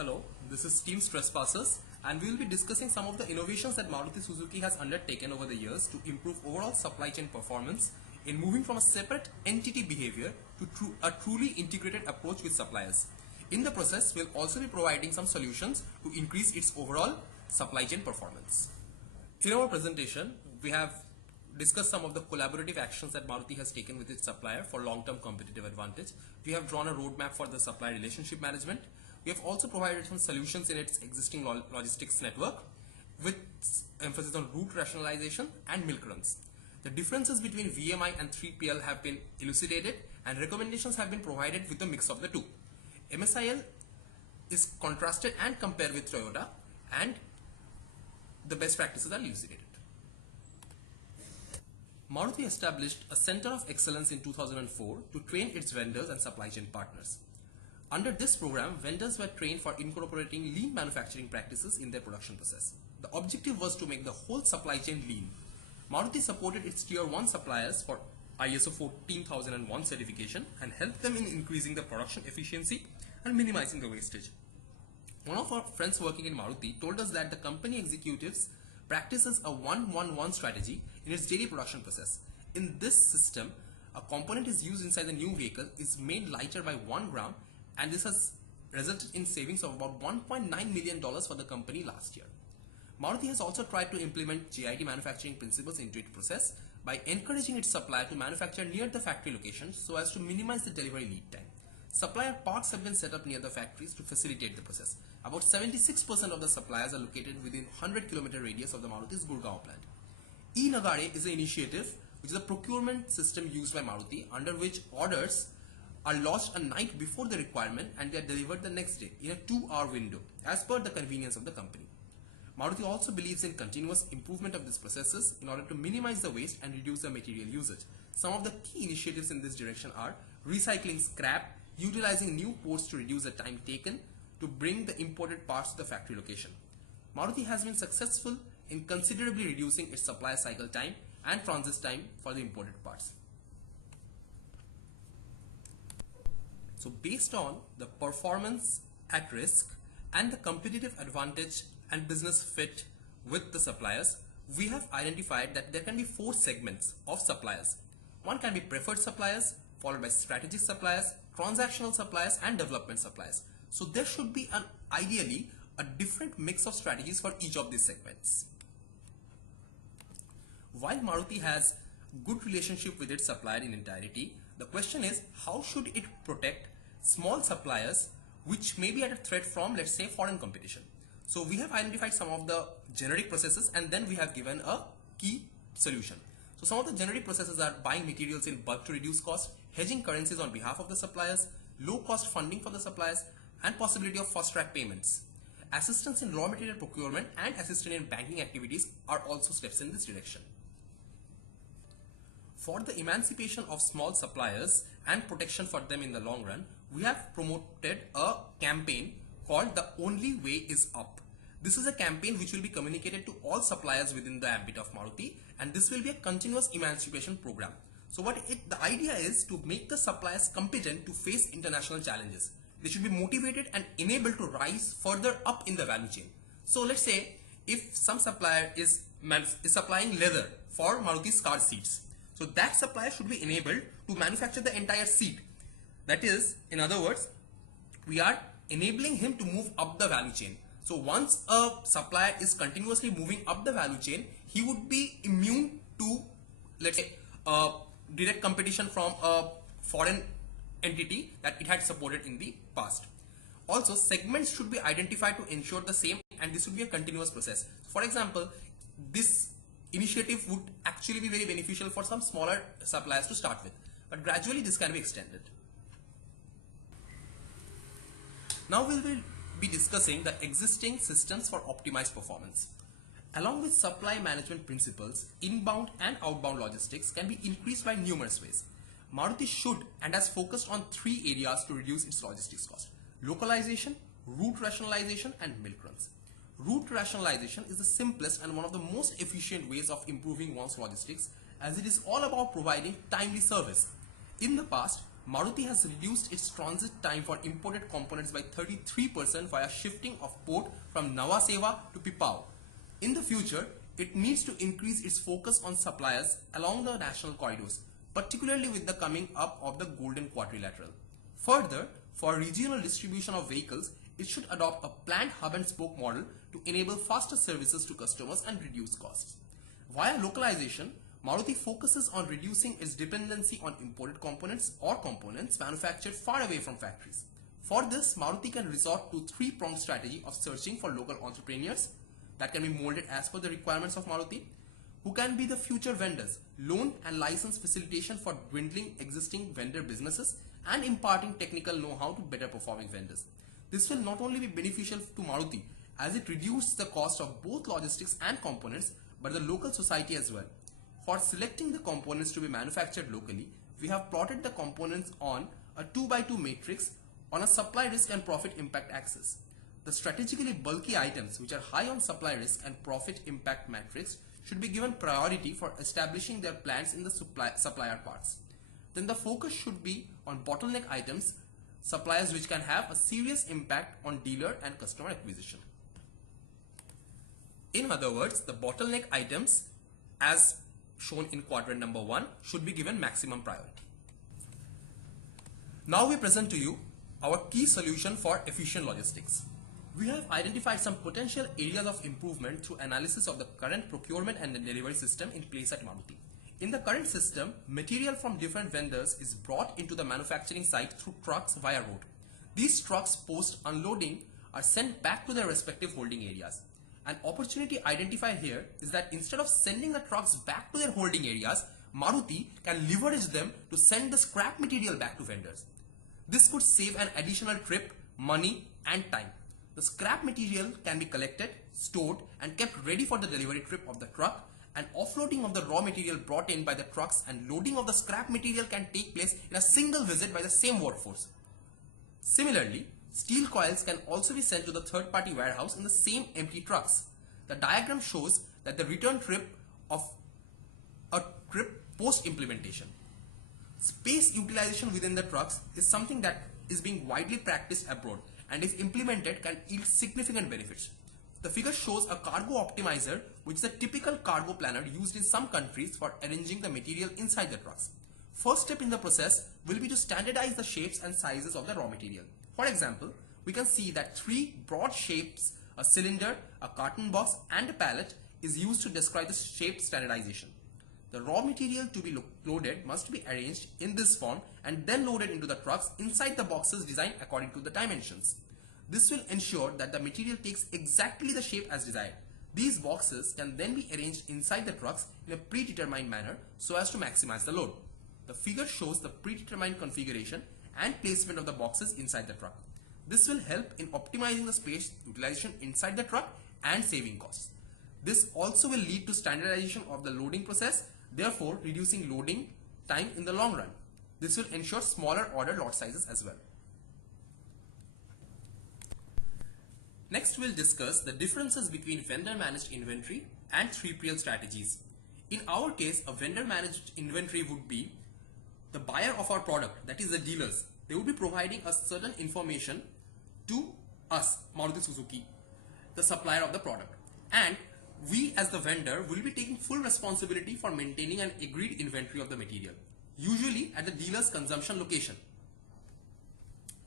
Hello, this is Team Stresspassers and we will be discussing some of the innovations that Maruti Suzuki has undertaken over the years to improve overall supply chain performance in moving from a separate entity behavior to a truly integrated approach with suppliers. In the process, we'll also be providing some solutions to increase its overall supply chain performance. In our presentation, we have discussed some of the collaborative actions that Maruti has taken with its supplier for long-term competitive advantage. We have drawn a roadmap for the supplier relationship management. We have also provided some solutions in its existing logistics network with emphasis on route rationalization and milk runs. The differences between VMI and 3PL have been elucidated and recommendations have been provided with a mix of the two. MSIL is contrasted and compared with Toyota and the best practices are elucidated. Maruti established a Center of Excellence in 2004 to train its vendors and supply chain partners. Under this program, vendors were trained for incorporating lean manufacturing practices in their production process. The objective was to make the whole supply chain lean. Maruti supported its Tier 1 suppliers for ISO 14001 certification and helped them in increasing the production efficiency and minimizing the wastage. One of our friends working in Maruti told us that the company executives practices a 1-1-1 strategy in its daily production process. In this system, a component is used inside the new vehicle is made lighter by 1 gram, and this has resulted in savings of about $1.9 million for the company last year. Maruti has also tried to implement JIT manufacturing principles into its process by encouraging its supplier to manufacture near the factory location so as to minimize the delivery lead time. Supplier parks have been set up near the factories to facilitate the process. About 76% of the suppliers are located within 100-kilometer radius of the Maruti's Gurgaon plant. E-Nagare is an initiative which is a procurement system used by Maruti under which orders are lodged a night before the requirement and they are delivered the next day in a 2-hour window as per the convenience of the company. Maruti also believes in continuous improvement of these processes in order to minimize the waste and reduce the material usage. Some of the key initiatives in this direction are recycling scrap, utilizing new ports to reduce the time taken to bring the imported parts to the factory location. Maruti has been successful in considerably reducing its supply cycle time and transit time for the imported parts. So based on the performance at risk and the competitive advantage and business fit with the suppliers, we have identified that there can be 4 segments of suppliers. One can be preferred suppliers, followed by strategic suppliers, transactional suppliers and development suppliers. So there should be ideally a different mix of strategies for each of these segments. While Maruti has good relationship with its supplier in entirety, the question is how should it protect small suppliers which may be at a threat from, let's say, foreign competition. So we have identified some of the generic processes and then we have given a key solution. So some of the generic processes are buying materials in bulk to reduce cost, hedging currencies on behalf of the suppliers, low cost funding for the suppliers and possibility of fast track payments. Assistance in raw material procurement and assistance in banking activities are also steps in this direction. For the emancipation of small suppliers and protection for them in the long run, we have promoted a campaign called The Only Way Is Up. This is a campaign which will be communicated to all suppliers within the ambit of Maruti, and this will be a continuous emancipation program. So the idea is to make the suppliers competent to face international challenges. They should be motivated and enabled to rise further up in the value chain. So let's say if some supplier is supplying leather for Maruti's car seats, so that supplier should be enabled to manufacture the entire seat. That is, in other words, we are enabling him to move up the value chain. So once a supplier is continuously moving up the value chain, he would be immune to, let's say, direct competition from a foreign entity that it had supported in the past. Also, segments should be identified to ensure the same, and this would be a continuous process. For example, this initiative would actually be very beneficial for some smaller suppliers to start with, but gradually this can be extended. Now we will be discussing the existing systems for optimized performance. Along with supply management principles, inbound and outbound logistics can be increased by numerous ways. Maruti should and has focused on 3 areas to reduce its logistics cost: localization, route rationalization and milk runs. Route rationalization is the simplest and one of the most efficient ways of improving one's logistics, as it is all about providing timely service. In the past, Maruti has reduced its transit time for imported components by 33% via shifting of port from Nhava Sheva to Pipavav. In the future, it needs to increase its focus on suppliers along the national corridors, particularly with the coming up of the Golden Quadrilateral. Further, for regional distribution of vehicles, it should adopt a planned hub and spoke model to enable faster services to customers and reduce costs. Via localization, Maruti focuses on reducing its dependency on imported components or components manufactured far away from factories. For this, Maruti can resort to three-pronged strategy of searching for local entrepreneurs that can be molded as per the requirements of Maruti, who can be the future vendors, loan and license facilitation for dwindling existing vendor businesses, and imparting technical know-how to better performing vendors. This will not only be beneficial to Maruti as it reduces the cost of both logistics and components, but the local society as well. For selecting the components to be manufactured locally, we have plotted the components on a 2x2 matrix on a supply risk and profit impact axis. The strategically bulky items which are high on supply risk and profit impact matrix should be given priority for establishing their plants in the supplier parts. Then the focus should be on bottleneck items, suppliers which can have a serious impact on dealer and customer acquisition. In other words, the bottleneck items, as shown in quadrant number 1, should be given maximum priority. Now we present to you our key solution for efficient logistics. We have identified some potential areas of improvement through analysis of the current procurement and delivery system in place at Maruti. In the current system, material from different vendors is brought into the manufacturing site through trucks via road. These trucks post unloading are sent back to their respective holding areas. An opportunity identified here is that instead of sending the trucks back to their holding areas, Maruti can leverage them to send the scrap material back to vendors. This could save an additional trip, money and time. The scrap material can be collected, stored and kept ready for the delivery trip of the truck, and offloading of the raw material brought in by the trucks and loading of the scrap material can take place in a single visit by the same workforce. Similarly, steel coils can also be sent to the third-party warehouse in the same empty trucks. The diagram shows that the return trip of a trip post-implementation. Space utilization within the trucks is something that is being widely practiced abroad and if implemented can yield significant benefits. The figure shows a cargo optimizer, which is a typical cargo planner used in some countries for arranging the material inside the trucks. First step in the process will be to standardize the shapes and sizes of the raw material. For example, we can see that 3 broad shapes, a cylinder, a carton box and a pallet, is used to describe the shape standardization. The raw material to be loaded must be arranged in this form and then loaded into the trucks inside the boxes designed according to the dimensions. This will ensure that the material takes exactly the shape as desired. These boxes can then be arranged inside the trucks in a predetermined manner so as to maximize the load. The figure shows the predetermined configuration and placement of the boxes inside the truck. This will help in optimizing the space utilization inside the truck and saving costs. This also will lead to standardization of the loading process, therefore reducing loading time in the long run. This will ensure smaller order lot sizes as well. Next, we'll discuss the differences between vendor-managed inventory and 3PL strategies. In our case, a vendor-managed inventory would be the buyer of our product, that is the dealers. They will be providing a certain information to us, Maruti Suzuki, the supplier of the product. And we as the vendor will be taking full responsibility for maintaining an agreed inventory of the material, usually at the dealer's consumption location.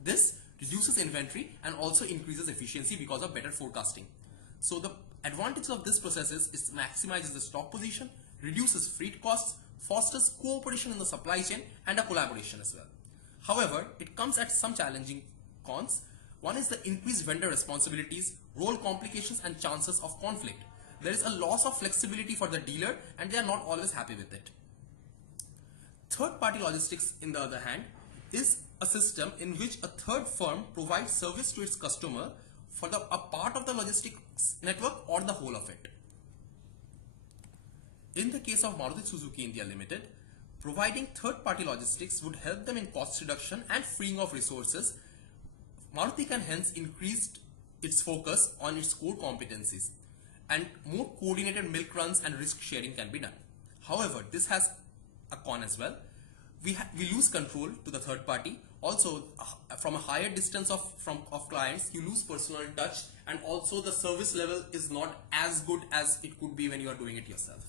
This reduces inventory and also increases efficiency because of better forecasting. So the advantage of this process is it maximizes the stock position, reduces freight costs, fosters cooperation in the supply chain and a collaboration as well. However, it comes at some challenging cons. One is the increased vendor responsibilities, role complications and chances of conflict. There is a loss of flexibility for the dealer and they are not always happy with it. Third-party logistics, in the other hand, is a system in which a third firm provides service to its customer for a part of the logistics network or the whole of it. In the case of Maruti Suzuki India Limited, providing third-party logistics would help them in cost reduction and freeing of resources. Maruti can hence increase its focus on its core competencies and more coordinated milk runs and risk sharing can be done. However, this has a con as well. we lose control to the third party. Also, from a higher distance of clients, you lose personal touch, and also the service level is not as good as it could be when you are doing it yourself.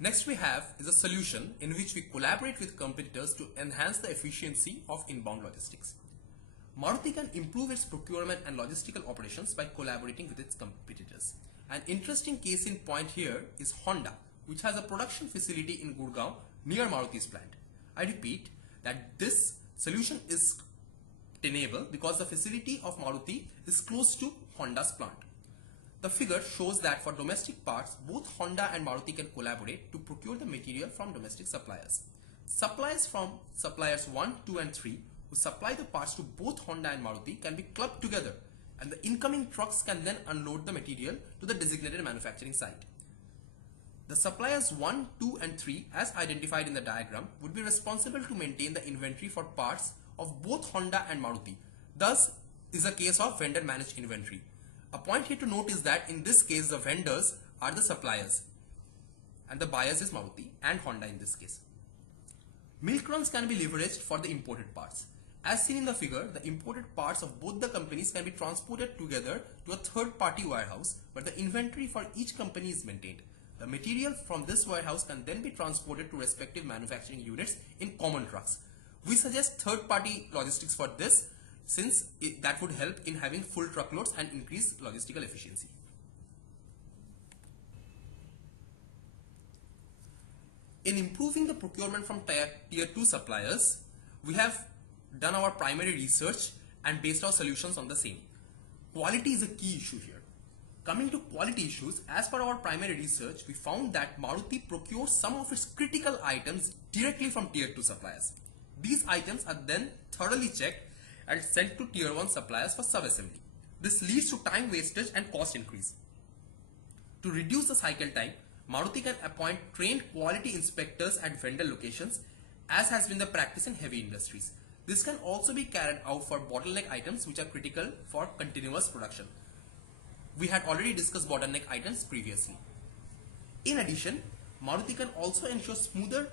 Next we have is a solution in which we collaborate with competitors to enhance the efficiency of inbound logistics. Maruti can improve its procurement and logistical operations by collaborating with its competitors. An interesting case in point here is Honda, which has a production facility in Gurgaon near Maruti's plant. I repeat that this solution is tenable because the facility of Maruti is close to Honda's plant. The figure shows that for domestic parts, both Honda and Maruti can collaborate to procure the material from domestic suppliers. Suppliers from suppliers 1, 2 and 3 who supply the parts to both Honda and Maruti can be clubbed together, and the incoming trucks can then unload the material to the designated manufacturing site. The suppliers 1, 2 and 3 as identified in the diagram would be responsible to maintain the inventory for parts of both Honda and Maruti. Thus is a case of vendor managed inventory. A point here to note is that in this case the vendors are the suppliers and the buyers is Maruti and Honda in this case. Milk runs can be leveraged for the imported parts. As seen in the figure, the imported parts of both the companies can be transported together to a third party warehouse where the inventory for each company is maintained. The material from this warehouse can then be transported to respective manufacturing units in common trucks. We suggest third party logistics for this, since that would help in having full truckloads and increase logistical efficiency. In improving the procurement from tier 2 suppliers, we have done our primary research and based our solutions on the same. Quality is a key issue here. Coming to quality issues, as per our primary research, we found that Maruti procures some of its critical items directly from tier 2 suppliers. These items are then thoroughly checked and sent to tier 1 suppliers for sub-assembly. This leads to time wastage and cost increase. To reduce the cycle time, Maruti can appoint trained quality inspectors at vendor locations, as has been the practice in heavy industries. This can also be carried out for bottleneck items which are critical for continuous production. We had already discussed bottleneck items previously. In addition, Maruti can also ensure smoother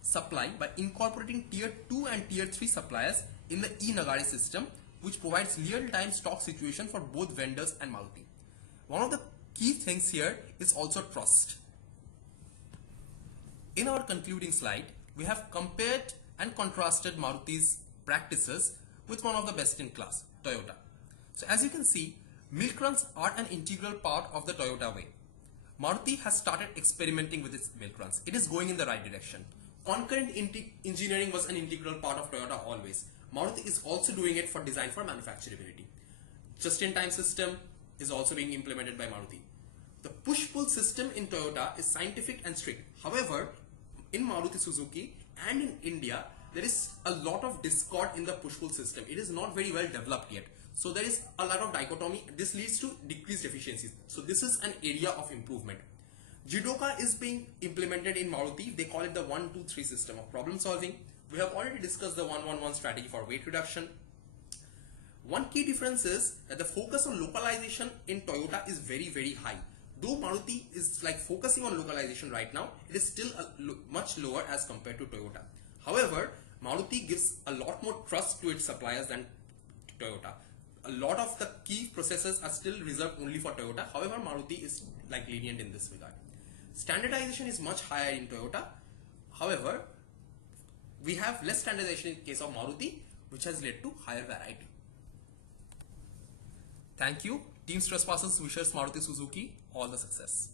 supply by incorporating tier 2 and tier 3 suppliers in the e-Nagari system, which provides real-time stock situation for both vendors and Maruti. One of the key things here is also trust. In our concluding slide, we have compared and contrasted Maruti's practices with one of the best in class, Toyota. So as you can see, milk runs are an integral part of the Toyota way. Maruti has started experimenting with its milk runs. It is going in the right direction. Concurrent engineering was an integral part of Toyota always. Maruti is also doing it for design for manufacturability. Just-in-time system is also being implemented by Maruti. The push-pull system in Toyota is scientific and strict. However, in Maruti Suzuki and in India, there is a lot of discord in the push-pull system. It is not very well developed yet. So there is a lot of dichotomy. This leads to decreased efficiencies. So this is an area of improvement. Jidoka is being implemented in Maruti. They call it the 1-2-3 system of problem solving. We have already discussed the 1-1-1 strategy for weight reduction. One key difference is that the focus on localization in Toyota is very, very high. Though Maruti is like focusing on localization right now, it is still much lower as compared to Toyota. However, Maruti gives a lot more trust to its suppliers than Toyota. A lot of the key processes are still reserved only for Toyota. However, Maruti is like lenient in this regard. Standardization is much higher in Toyota. However, we have less standardization in case of Maruti, which has led to higher variety. Thank you. Team Stresspassers wishes Maruti Suzuki all the success.